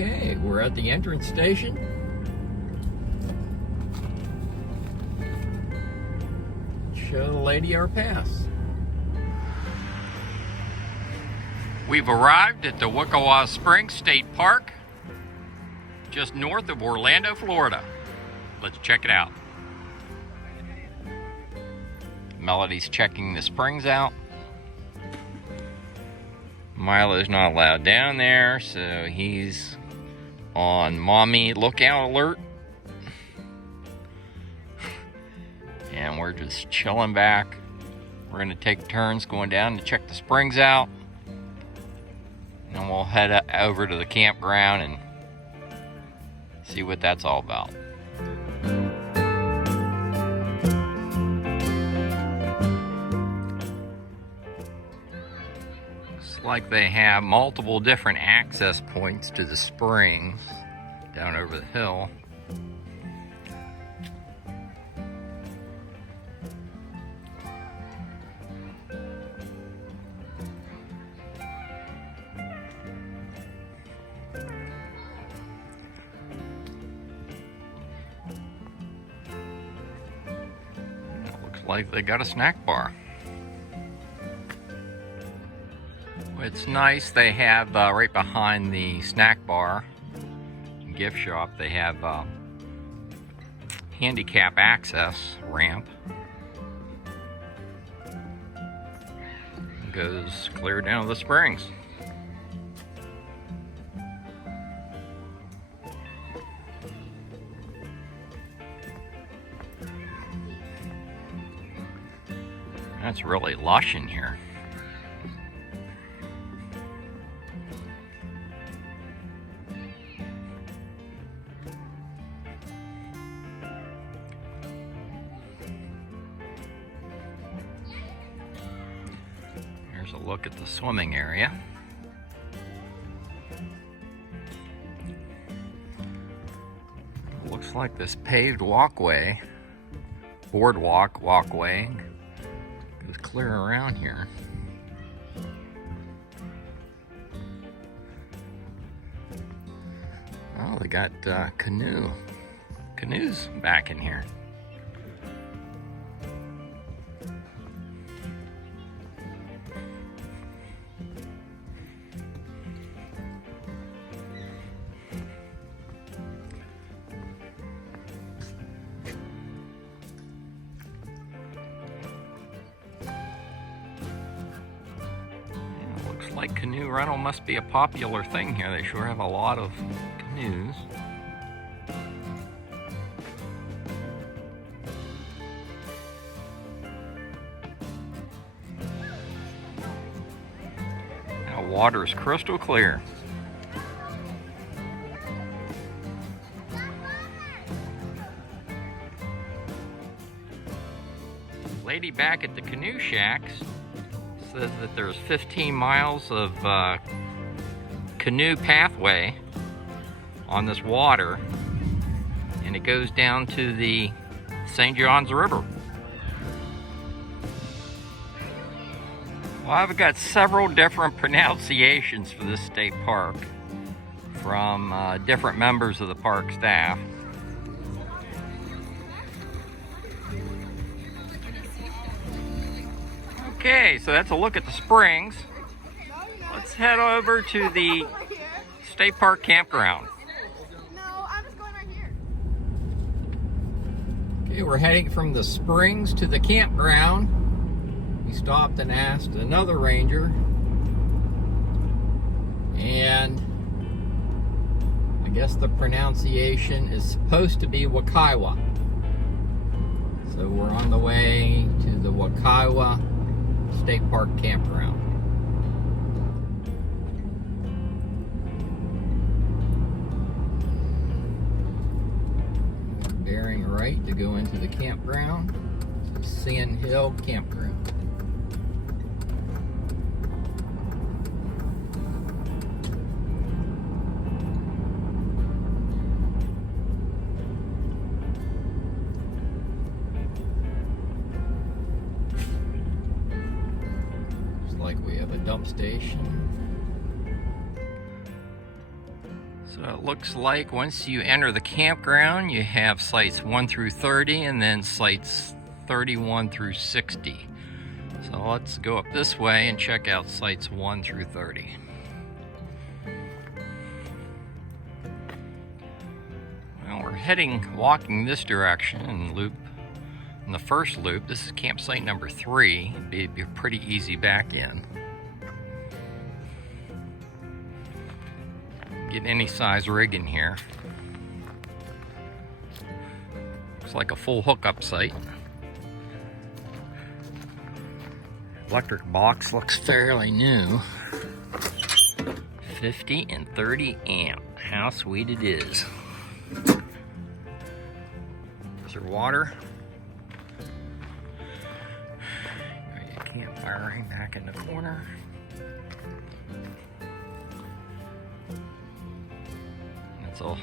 Okay, we're at the entrance station. Show the lady our pass. We've arrived at the Wekiwa Springs State Park, just north of Orlando, Florida. Let's check it out. Melody's checking the springs out. Milo's not allowed down there, so he's on mommy lookout alert. And we're just chilling back. We're gonna take turns going down to check the springs out. And we'll head over to the campground and see what that's all about. Looks like they have multiple different access points to the springs down over the hill. Like they got a snack bar. It's nice they have right behind the snack bar and gift shop, they have handicap access ramp. It goes clear down to the springs. That's really lush in here. Here's a look at the swimming area. Looks like this paved walkway, boardwalk walkway, goes clear around here. Oh, they got canoes back in here. Like canoe rental must be a popular thing here. They sure have a lot of canoes. Now water is crystal clear. Lady back at the canoe shacks says that there's 15 miles of canoe pathway on this water, and it goes down to the St. Johns River. Well, I've got several different pronunciations for this state park from different members of the park staff. Okay, so that's a look at the springs. Let's head over to the State Park Campground. No, I'm just going right here. Okay, we're heading from the springs to the campground. We stopped and asked another ranger, and I guess the pronunciation is supposed to be Wekiwa. So we're on the way to the Wekiwa State Park Campground. Bearing right to go into the campground. Sand Hill Campground. Looks like we have a dump station. So it looks like once you enter the campground, you have sites 1 through 30 and then sites 31 through 60. So let's go up this way and check out sites 1 through 30. Well, we're walking this direction and loop. In the first loop, this is campsite number 3. It'd be pretty easy back in. Get any size rig in here. Looks like a full hookup site. Electric box looks fairly new. 50 and 30 amp. How sweet it is. There's your water. Got your campfire right back in the corner. That's a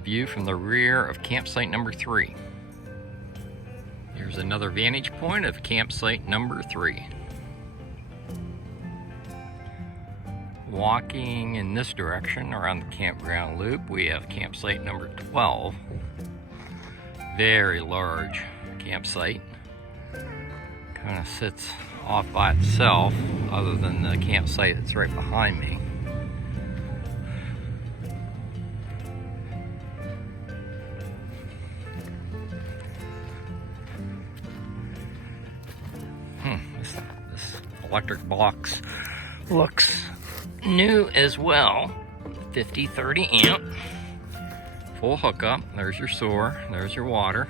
view from the rear of campsite number 3. Here's another vantage point of campsite number 3. Walking in this direction around the campground loop, we have campsite number 12. Very large campsite. Kind of sits off by itself, other than the campsite that's right behind me. This electric box looks new as well. 50-30 amp. Full hookup. There's your sewer. There's your water.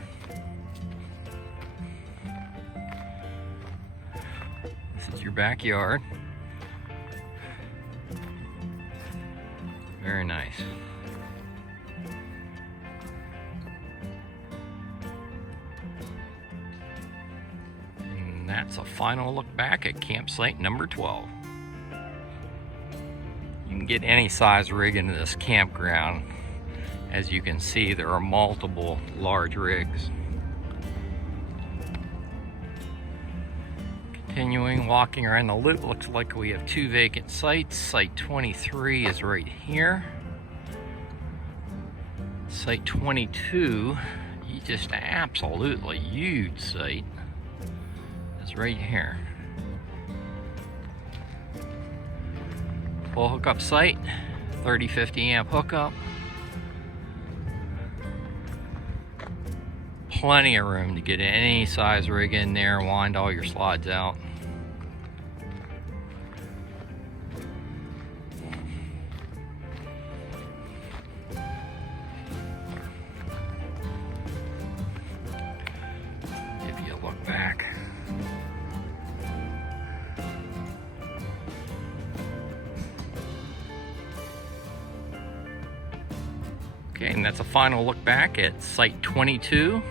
This is your backyard. Very nice. And that's a final look back at campsite number 12. You can get any size rig into this campground. As you can see, there are multiple large rigs. Continuing walking around the loop, looks like we have 2 vacant sites. Site 23 is right here. Site 22, just an absolutely huge site, is right here. Full hookup site, 30-50 amp hookup. Plenty of room to get any size rig in there, wind all your slides out. If you look back. Okay, and that's a final look back at site 22.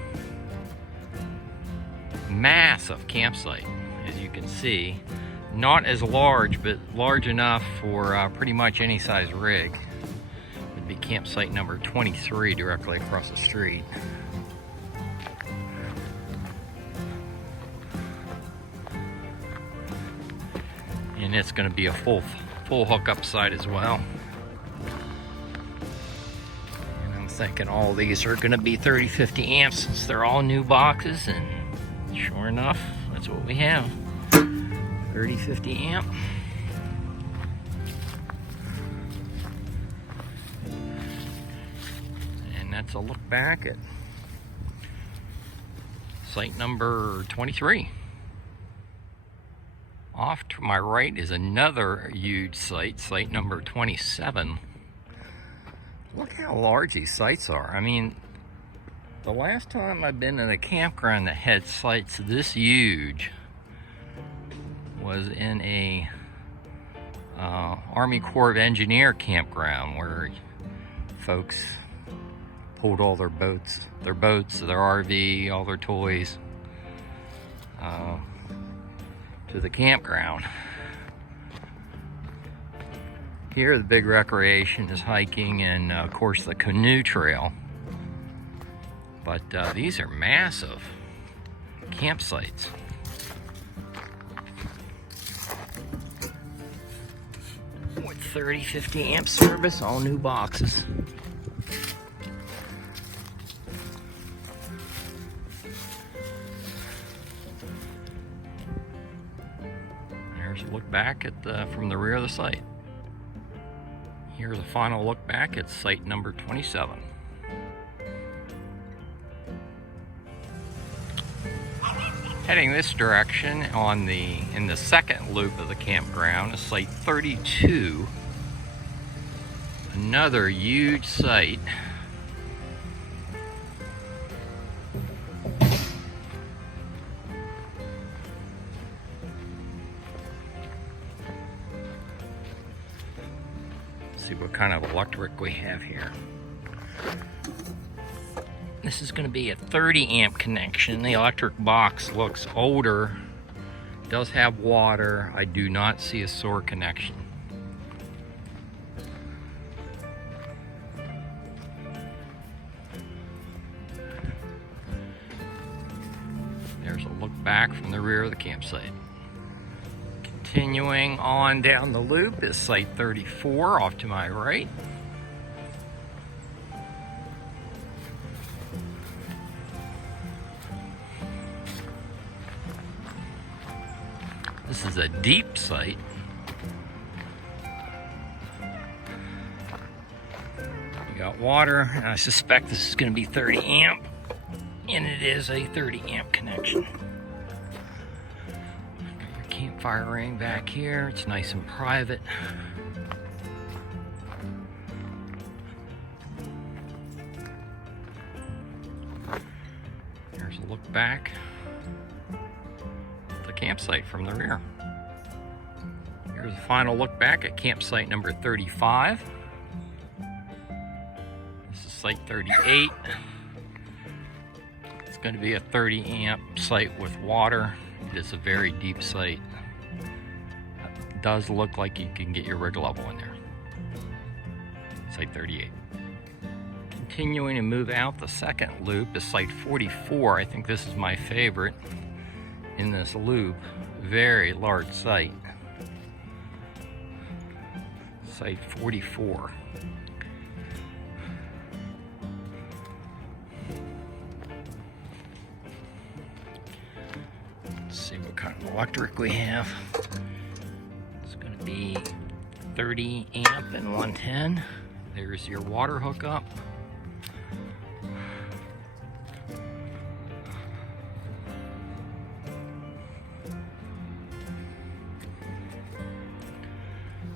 Massive campsite, as you can see. Not as large, but large enough for pretty much any size rig. It would be campsite number 23 directly across the street. And it's going to be a full hookup site as well. And I'm thinking all these are going to be 30-50 amps since they're all new boxes, and sure enough, that's what we have. 30-50 amp. And that's a look back at site number 23. Off to my right is another huge site, site number 27. Look how large these sites are. I mean, the last time I've been in a campground that had sites this huge was in a Army Corps of Engineer campground where folks pulled all their boats, their RV, all their toys to the campground. Here the big recreation is hiking and of course the canoe trail. But these are massive campsites. With 30, 50 amp service, all new boxes. There's a look back at from the rear of the site. Here's a final look back at site number 27. Heading this direction in the second loop of the campground is site 32. Another huge site. See what kind of electric we have here. This is going to be a 30 amp connection. The electric box looks older, does have water. I do not see a SOAR connection. There's a look back from the rear of the campsite. Continuing on down the loop is site 34 off to my right. This is a deep site. You got water, and I suspect this is going to be 30 amp, and it is a 30 amp connection. Got your campfire ring back here. It's nice and private. Here's a look back. Campsite from the rear. Here's a final look back at campsite number 35. This is site 38. It's going to be a 30 amp site with water. It is a very deep site. It does look like you can get your rig level in there. Site 38. Continuing to move out the second loop is site 44. I think this is my favorite in this loop. Very large site. Site 44. Let's see what kind of electric we have. It's going to be 30 amp and 110. There's your water hookup.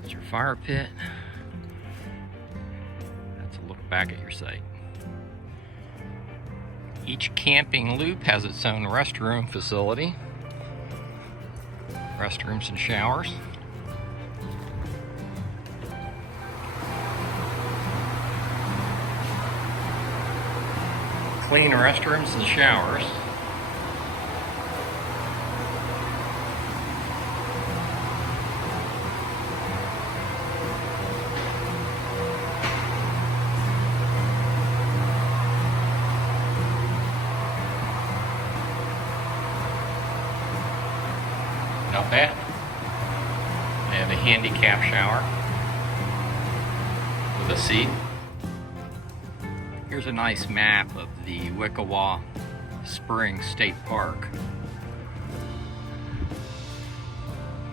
Your fire pit. That's a look back at your site. Each camping loop has its own restroom facility. Restrooms and showers. Clean restrooms and showers. Not bad. They have a handicap shower with a seat. Here's a nice map of the Wekiwa Springs State Park.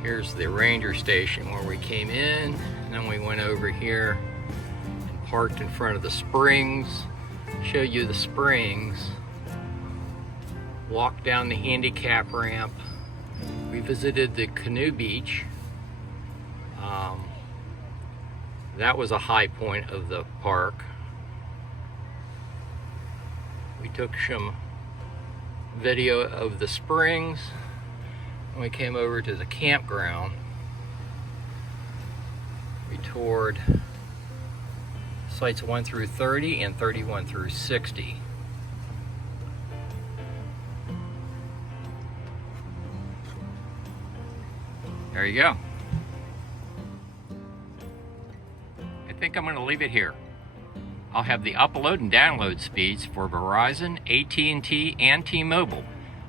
Here's the ranger station where we came in, and then we went over here and parked in front of the springs, showed you the springs, walked down the handicap ramp. We visited the canoe beach. That was a high point of the park. We took some video of the springs, and we came over to the campground. We toured sites 1 through 30 and 31 through 60. There you go. I think I'm going to leave it here. I'll have the upload and download speeds for Verizon, AT&T, and T-Mobile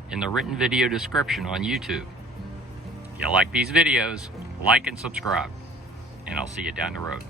in the written video description on YouTube. If you like these videos, like and subscribe. and I'll see you down the road.